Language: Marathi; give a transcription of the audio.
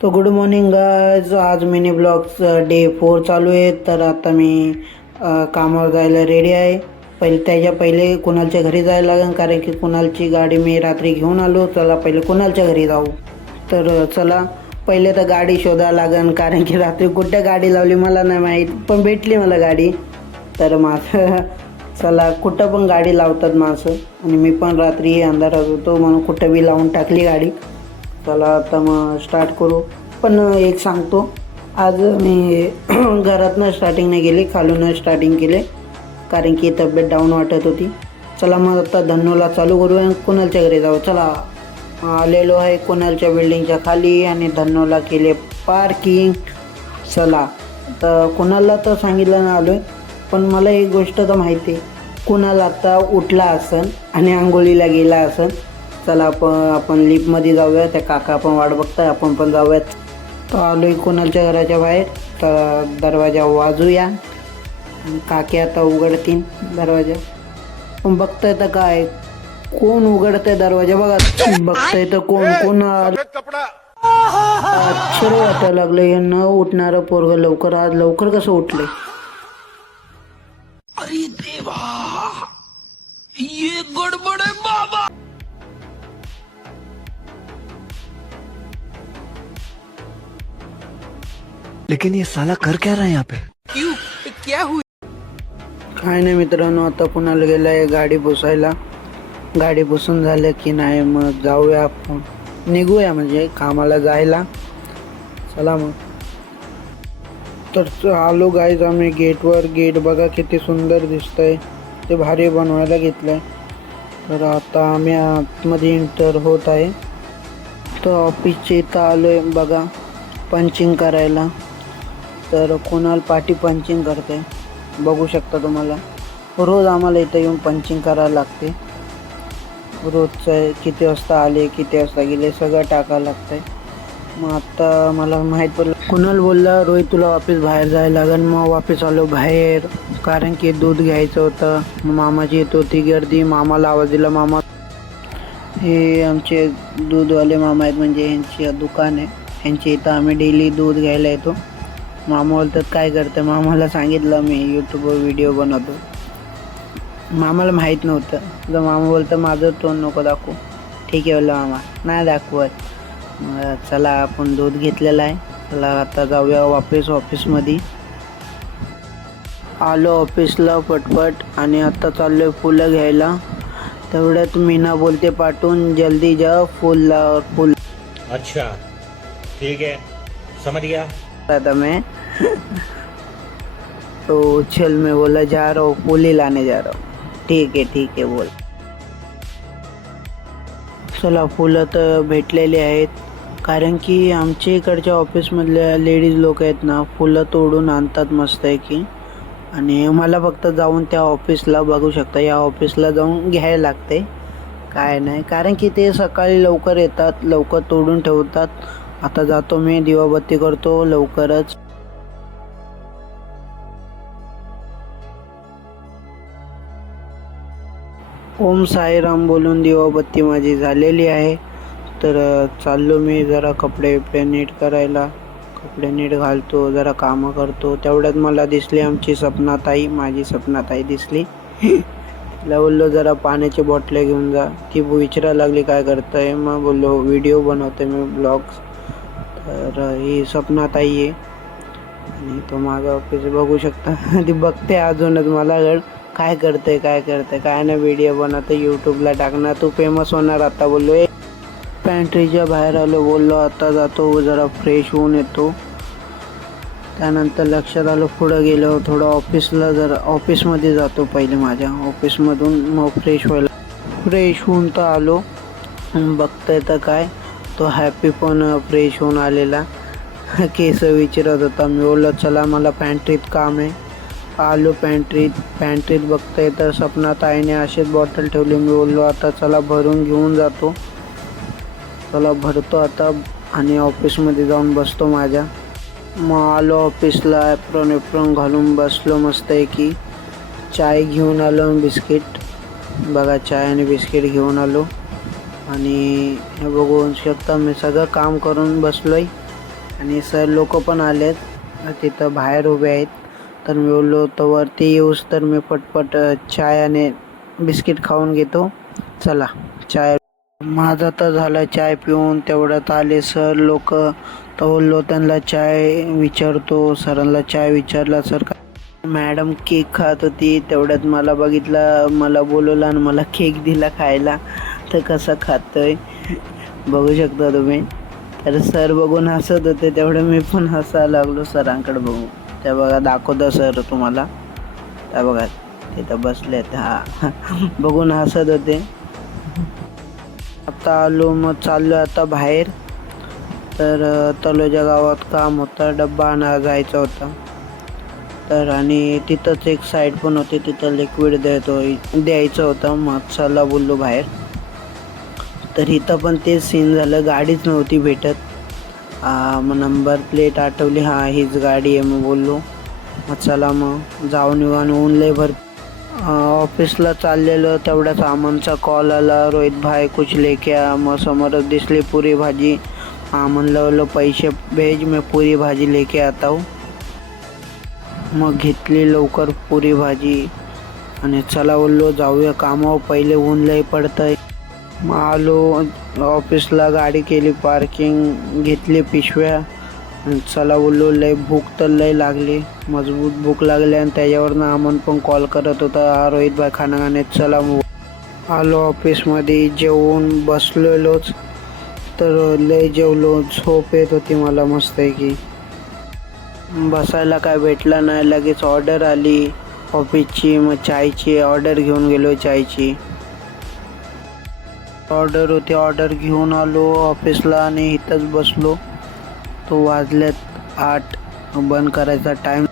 तो गुड मॉर्निंग गायज. आज मिनी ब्लॉग्स डे 4 चालू आहे. तर आता मी कामावर जायला रेडी आहे. त्याच्या पहिले कुणालच्या घरी जायला लागेल, कारण की कुणालची गाडी मी रात्री घेऊन आलो. चला पहिले कुणालच्या घरी जाऊ. तर चला पहिले तर गाडी शोधायला लागेल, कारण की रात्री कुठे गाडी लावली मला नाही माहीत, पण भेटली मला गाडी. तर माझं चला कुठं पण गाडी लावतात माणसं, आणि मी पण रात्री अंधारात होतो म्हणून कुठं बी लावून टाकली गाडी. चला आता मग स्टार्ट करू. पण एक सांगतो, आज मी घरातनं स्टार्टिंग नाही केली, खालूनच स्टार्टिंग केले, कारण की तब्येत डाऊन वाटत होती. चला मग आता धन्नूला चालू करू आणि कुणालच्या घरी जाऊ. चला आलेलो आहे कुणालच्या बिल्डिंगच्या खाली आणि धन्नूला केले पार्किंग. चला तर कुणालला तर सांगितलं ना आलो आहे, पण मला एक गोष्ट तर माहिती आहे, कुणाल आता उठला असन आणि आंघोळीला गेला असन. चला आपण लिफ्टमध्ये जाऊया, त्या काका पण वाट बघताय, आपण पण जाऊयात. तर आलो आहे कुणालच्या घराच्या बाहेर. तर दरवाजा वाजूया आणि काकी आता उघडतील दरवाजा. पण बघताय तर काय कोण उघडतंय दरवाजा, बघा बघताय तर कोण आश्चर्य वाटायला लागलं. हे न उठणारं पोरग लवकर आज लवकर कसं उठले. अरे देवा, ये गड़बड़ है बाबा. लेकिन ये साला कर क्या रहा है यहाँ पे? क्यों, क्या हुआ? काय नाही मित्रांनो, आता कुणाला गेलाय गाडी पुसायला. गाडी पुसून झालं की नाही मग जाऊया, आपण निघूया म्हणजे कामाला जायला. चला मग. तर आलो गाईज आम्ही गेटवर. गेट बघा किती सुंदर दिसतंय, ते भारी बनवायला घेतलंय. तर आता आम्ही आतमध्ये एंटर होत आहे. तर ऑफिसच्या इथं आलो आहे बघा पंचिंग करायला. तर कुणाल पाठी पंचिंग करते, बघू शकता तुम्हाला. रोज आम्हाला इथं येऊन पंचिंग करायला लागते. रोजचं किती वाजता आले किती वाजता गेले सगळं टाकायला लागतं आहे. मग आता मला माहीत पडलं, कुणाल बोलला रोहित तुला वापस बाहेर जायला लागेल. मग वापस आलो बाहेर, कारण की दूध घ्यायचं होतं. मग मामाची येत होती गर्दी, मामाला आवाज दिला. मामा हे आमचे दूधवाले मामा आहेत, म्हणजे ह्यांची दुकान आहे, ह्यांच्या इथं आम्ही डेली दूध घ्यायला येतो. मामा बोलतात काय करतं, मामाला सांगितलं मी यूट्यूबवर व्हिडिओ बनवतो. मामाला माहीत नव्हतं. तर मामा बोलतं माझं तोंड नको दाखवू. ठीक आहे बोललं मामा, नाही दाखवत. चला आपण दूध घेतलेलं आहे. चला आता जाऊया वापस ऑफिसमध्ये. आलो ऑफिसला पटपट आणि आता चाललो आहे फुलं घ्यायला. तेवढ्यात मीना बोलते पाठवून जल्दी जा फूल फूल. अच्छा ठीक है, समझ गया. था मैं तो चल मैं बोला जा रहा हूँ, फूल ही लाने जा रहा हूँ. ठीक है बोल. चला फुलं तर भेटलेली आहेत, कारण की आमच्या इकडच्या ऑफिसमधल्या लेडीज लोक आहेत ना, फुलं तोडून आणतात मस्त आहे की. आणि मला फक्त जाऊन त्या ऑफिसला बघू शकता, या ऑफिसला जाऊन घ्यायला लागते. काय नाही, कारण की ते सकाळी लवकर येतात, लवकर तोडून ठेवतात. आता जातो मी, दिवाबत्ती करतो लवकरच. ओम साईराम बोलून दिवाबत्ती माझी झालेली आहे. तर चाललो मी जरा कपडे बिपडे नीट करायला. कपडे नीट घालतो, जरा कामं करतो. तेवढ्यात मला दिसली आमची सपनाताई, माझी सपनाताई दिसली. तिला बोललो जरा पाण्याची बॉटल्या घेऊन जा. ती विचारायला लागली काय करताय. मग बोललो व्हिडिओ बनवते मी, ब्लॉग्स. तर ही सपनाताई आहे आणि तो माझा ऑफिस बघू शकता. ती बघते अजूनच मला काय करते काय नाही, व्हिडिओ बनवते यूट्यूबला टाकणार, तू फेमस होणार आता. बोललो पॅन्ट्रीच्या बाहेर आलो, बोललो आता जातो जरा फ्रेश होऊन येतो. त्यानंतर लक्षात आलं पुढं गेलो थोडं ऑफिसला, जरा ऑफिसमध्ये जातो पहिले माझ्या ऑफिसमधून, मग फ्रेश होऊन तर आलो. बघताय तर काय तो हॅपी पण फ्रेश होऊन आलेला, केस विचारत होता. मी बोललो चला मला पॅन्ट्रीत काम आहे. आलो पॅन्ट्रीत बघताय तर सपनाताईने अशीच बॉटल ठेवली. मी बोललो आता चला भरून घेऊन जातो. चला भरतो आता आणि ऑफिसमध्ये जाऊन बसतो माझ्या. मग आलो ऑफिसला, ॲप्रॉन घालून बसलो मस्त आहे की. चाय घेऊन आलो, बिस्किट बघा, चाय आणि बिस्किट घेऊन आलो. आणि हे बघू शकता मी सगळं काम करून बसलो आहे. आणि सर लोक पण आलेत तिथं बाहेर उभे आहेत. तर मी बोललो तर वरती येऊस तर मी पटपट चाय आणि बिस्किट खाऊन घेतो. चला चाय. माझा तर झाला चाय पिऊन. तेवढ्यात आले सर लोक. तर बोललो त्यांना चाय विचारतो. सरांना चाय विचारला. सर मॅडम केक खात होती. तेवढ्यात मला बघितलं, मला बोलवलं आणि मला केक दिला खायला. तर कसं खातोय बघू शकता तुम्ही. तर सर बघून हसत होते. तेवढं मी पण हसायला लागलो सरांकडे बघून. त्या बघा दाखवतो सर तुम्हाला. त्या बघा तिथं बसलेत. हा बघून हसत होते. आता आलो मग चाललो आता बाहेर. तर तलोजा गावात काम होतं, डब्बा आणायला जायचा होता. तर आणि तिथंच एक साईड पण होती, तिथं लिक्विड द्यायचं होतं. मग चला बोललो बाहेर. तर इथं पण तेच सीन झालं, गाडीच नव्हती भेटत. मग नंबर प्लेट आठवली, हां हीच गाडी आहे. मग बोललो मग चला मग जाऊन येऊ. आणि ऊन लय भर. ऑफिसला चाललेलं तेवढ्याच अमनचा कॉल आला, रोहित भाई कुछ लेके आ. मग समोरच दिसली पुरी भाजी. म्हणलं बोललो पैसे भेज, मैं पुरी भाजी लेके आता हूँ. मग घेतली लवकर पुरी भाजी आणि चला बोललो जाऊया कामावर, पहिले ऊन लय पडतंय. मग आलो ऑफिसला, गाडी केली पार्किंग, घेतली पिशव्या आणि चला बोललो. लय भूक तर लय लागली, मजबूत भूक लागली. आणि त्याच्यावरनं अमन पण कॉल करत होता, रोहित भाई खाणं खाण्यात. चला मग आलो ऑफिसमध्ये, जेवून बसलेलोच. तर लय जेवलो, झोप येत होती मला मस्त आहे की. बसायला काय भेटलं नाही. लगेच ऑर्डर आली ऑफिसची. मग चायची ऑर्डर घेऊन गेलो. चायची ऑर्डर होती, ऑर्डर घेऊन आलो ऑफिसला आणि इथंच बसलो. तो वाजलेत 8, बंद करायचा टाईम.